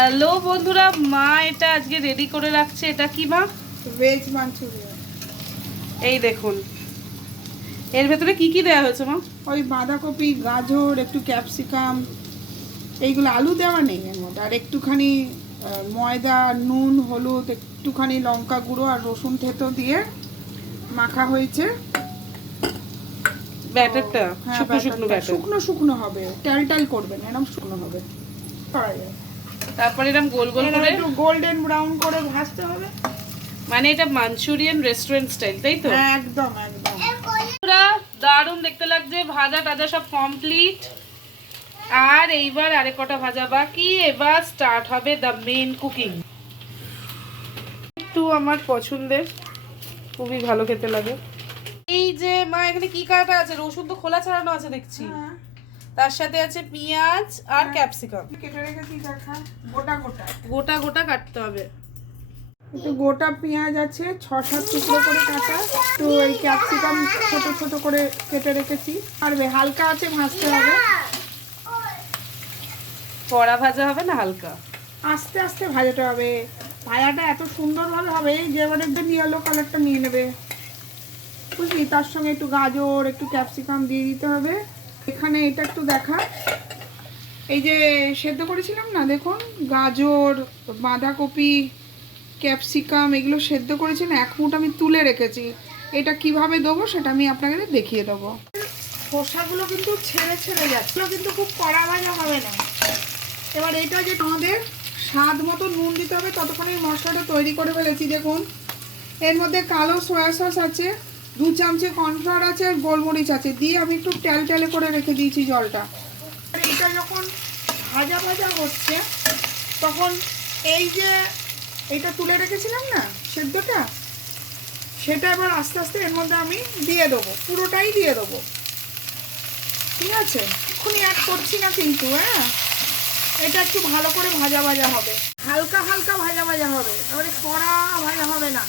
Hello বন্ধুরা, মা এটা আজকে রেডি করে রাখছে। এটা কি মা? Veg Manchurian. এই দেখুন এর ভেতরে কি কি দেওয়া হয়েছে মা? ওই বাঁধাকপি, গাজর, একটু ক্যাপসিকাম, এইগুলো। আলু দেওয়া নেই এর মধ্যে। আর একটুখানি ময়দা, নুন, হলুদ, একটুখানি লঙ্কা গুঁড়ো আর রসুন থেতো দিয়ে মাখা হয়েছে। ব্যাটারটা হ্যাঁ, শুকনো শুকনো ব্যাটার। শুকনো শুকনো হবে, টাল করবেন, এরকম শুকনো হবে। করা যায়। তারপরে এরকম গোল গোল করে একটু গোল্ডেন ব্রাউন করে ভাজতে হবে। মানে এটা মাঞ্চুরিয়ান রেস্টুরেন্ট স্টাইল, তাই তো? একদম একদম। পুরা দারুণ দেখতে লাগছে। ভাজা টাজা সব কমপ্লিট। আর এইবার আরেক কটা ভাজা বাকি। এবার স্টার্ট হবে দ্য মেইন কুকিং। একটু আমার পছন্দের, খুবই ভালো খেতে লাগে। এই যে মা এখানে কি কাটা আছে? রসুন তো খোলা ছাড়ানো আছে দেখছি। তার সাথে আছে পেঁয়াজ আর ক্যাপসিকাম। কেটে রেখেছি, দেখা গোটা গোটা গোটা গোটা কাটতে হবে। একটু গোটা পেঁয়াজ আছে 6-7 টুকরো করে কাটা। তো এই ক্যাপসিকাম ছোট ছোট করে কেটে রেখেছি। আর হালকা আছে ভাজতে হবে। কড়া ভাজা হবে না হালকা? আস্তে আস্তে ভাজাতে হবে। ভাজাটা এত সুন্দরভাবে হবে যে এবার একদম ইয়েলো কালারটা নিয়ে নেবে, বুঝলি? তার সঙ্গে একটু গাজর, একটু ক্যাপসিকাম দিয়ে দিতে হবে। এখানে এটা একটু দেখা, এই যে সেদ্ধ করেছিলাম না, দেখুন গাজর, বাঁধাকপি, ক্যাপসিকাম এগুলো সেদ্ধ করেছি না, এক মুঠ আমি তুলে রেখেছি। এটা কিভাবে দেবো সেটা আমি আপনাকে দেখিয়ে দেবো। খোসাগুলো কিন্তু ছেড়ে ছেড়ে যাচ্ছে, কিন্তু খুব কড়া ভাজা হবে না। এবার এটা যে আমাদের স্বাদ মতো নুন দিতে হবে। ততক্ষণে মশলাটা তৈরি করে ফেলেছি। দেখুন এর মধ্যে কালো সয়া সস আছে, 2 চামচে কর্নফ্লাওয়ার আছে, আর গোলমরিচ আছে, দিয়ে আমি একটু টেলে করে রেখে দিয়েছি জলটা। আর এটা যখন ভাজা ভাজা হচ্ছে তখন এই যে এইটা তুলে রেখেছিলাম না সেদ্ধটা, সেটা এবার আস্তে আস্তে এর মধ্যে আমি দিয়ে দেবো, পুরোটাই দিয়ে দেবো। ঠিক আছে, এক্ষুনি অ্যাড করছি না কিন্তু। হ্যাঁ, এটা একটু ভালো করে ভাজা ভাজা হবে, হালকা হালকা ভাজা ভাজা হবে, এবারে কড়া ভাজা হবে না,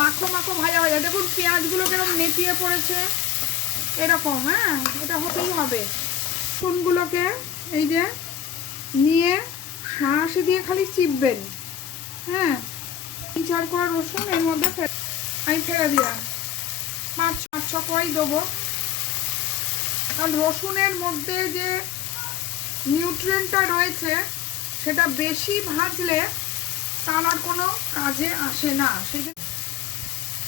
মাখো মাখো ভাজা ভাজা। দেখুন পেঁয়াজগুলো কেরকম নেতিয়ে পড়েছে, এরকম। হ্যাঁ, এটা হতেই হবে। রসুনগুলোকে এই যে নিয়ে হাঁসি দিয়ে খালি চিপবেন। হ্যাঁ, 3-4 কোয়া রসুন এর মধ্যে আমি ফেলে দিলাম। 5-6 কোয়াই দেবো, কারণ রসুনের মধ্যে যে নিউট্রিয়েন্টটা রয়েছে সেটা বেশি ভাজলে তার আর কোনো কাজে আসে না, সেটা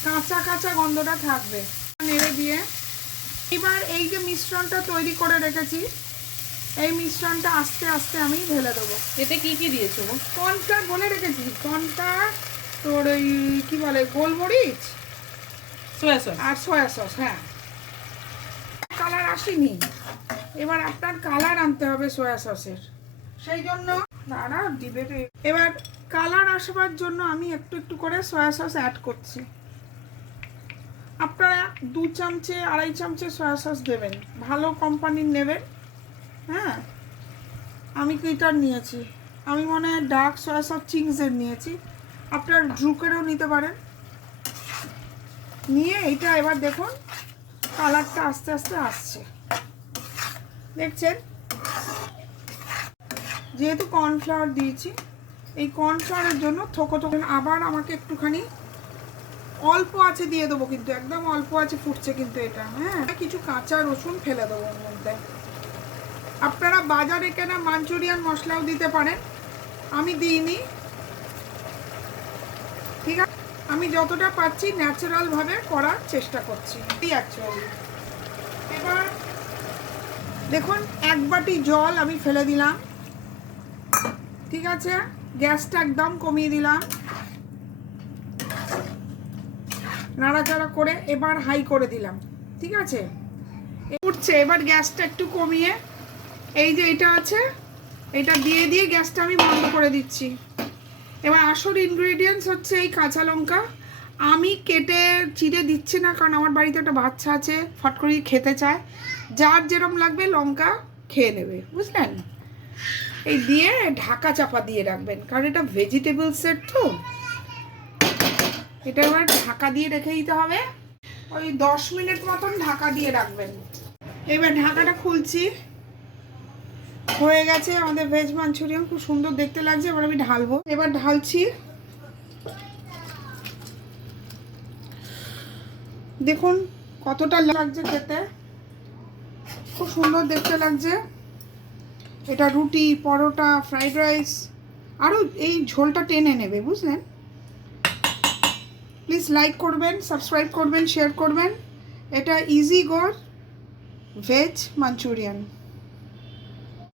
কাঁচা কাঁচা গন্ধটা থাকবে। নেড়ে দিয়ে এবার এই যে মিশ্রণটা তৈরি করে রেখেছি, এই মিশ্রণটা আস্তে আস্তে আমি ঢেলে দেবো। এতে কি কি দিয়েছো? কর্নফ্লাওয়ার বলে রেখেছি, কর্নফ্লাওয়ার, তোর ওই কি বলে গোলমরিচ, সয়া সস আর সয়া সস। হ্যাঁ, কালার আসেনি, এবার আপনার কালার আনতে হবে সয়া সসের। সেই জন্য দাঁড়া ডিবেটে, এবার কালার আসবার জন্য আমি একটু একটু করে সয়া সস অ্যাড করছি। আপনারা 2 চামচে 2.5 চামচে সয়া সস দেবেন, ভালো কোম্পানির নেবেন। হ্যাঁ, আমি কিটার নিয়েছি, আমি মনে হয় ডার্ক সয়া সস চিংসের নিয়েছি, আপনার ড্রুকেরও নিতে পারেন। নিয়ে এটা এবার দেখুন কালারটা আস্তে আস্তে আসছে, দেখছেন? যেহেতু কর্নফ্লাওয়ার দিয়েছি, এই কর্নফ্লাওয়ারের জন্য থোকো থোকো আবার আমাকে একটুখানি অল্প আছে দিয়ে দেবো, কিন্তু একদম অল্প আছে ফুটছে কিন্তু এটা। হ্যাঁ, কিছু কাঁচা রসুন ফেলে দেবো ওর মধ্যে। আপনারা বাজারে কেনা মাঞ্চুরিয়ান মশলাও দিতে পারেন, আমি দিইনি। ঠিক আছে, আমি যতটা পাচ্ছি ন্যাচারালভাবে করার চেষ্টা করছি অ্যাকচুয়ালি। এবার দেখুন 1 বাটি জল আমি ফেলে দিলাম। ঠিক আছে, গ্যাসটা একদম কমিয়ে দিলাম, নাড়াচাড়া করে এবার হাই করে দিলাম। ঠিক আছে, উঠছে। এবার গ্যাসটা একটু কমিয়ে এই যে এটা আছে এটা দিয়ে দিয়ে গ্যাসটা আমি বন্ধ করে দিচ্ছি। এবার আসল ইনগ্রেডিয়েন্টস হচ্ছে এই কাঁচা লঙ্কা। আমি কেটে চিড়ে দিচ্ছি না, কারণ আমার বাড়িতে একটা বাচ্চা আছে, ফট করে খেতে চায়, যার যেরকম লাগবে লঙ্কা খেয়ে নেবে, বুঝলেন? এই দিয়ে ঢাকা চাপা দিয়ে রাখবেন, কারণ এটা ভেজিটেবলসের তো, এটা এবার ঢাকা দিয়ে রেখে দিতে হবে। ওই 10 মিনিট মতন ঢাকা দিয়ে রাখবেন। এবার ঢাকাটা খুলছি, হয়ে গেছে আমাদের ভেজ মাঞ্চুরিয়ান, খুব সুন্দর দেখতে লাগছে। এবার আমি ঢালবো, এবার ঢালছি। দেখুন কতটা লাগছে খেতে, খুব সুন্দর দেখতে লাগছে। এটা রুটি, পরোটা, ফ্রাইড রাইস আরও এই ঝোলটা টেনে নেবে, বুঝলেন? প্লিজ লাইক করবেন, সাবস্ক্রাইব করবেন, শেয়ার করবেন। এটা ইজি গোর ভেজ মাঞ্চুরিয়ান।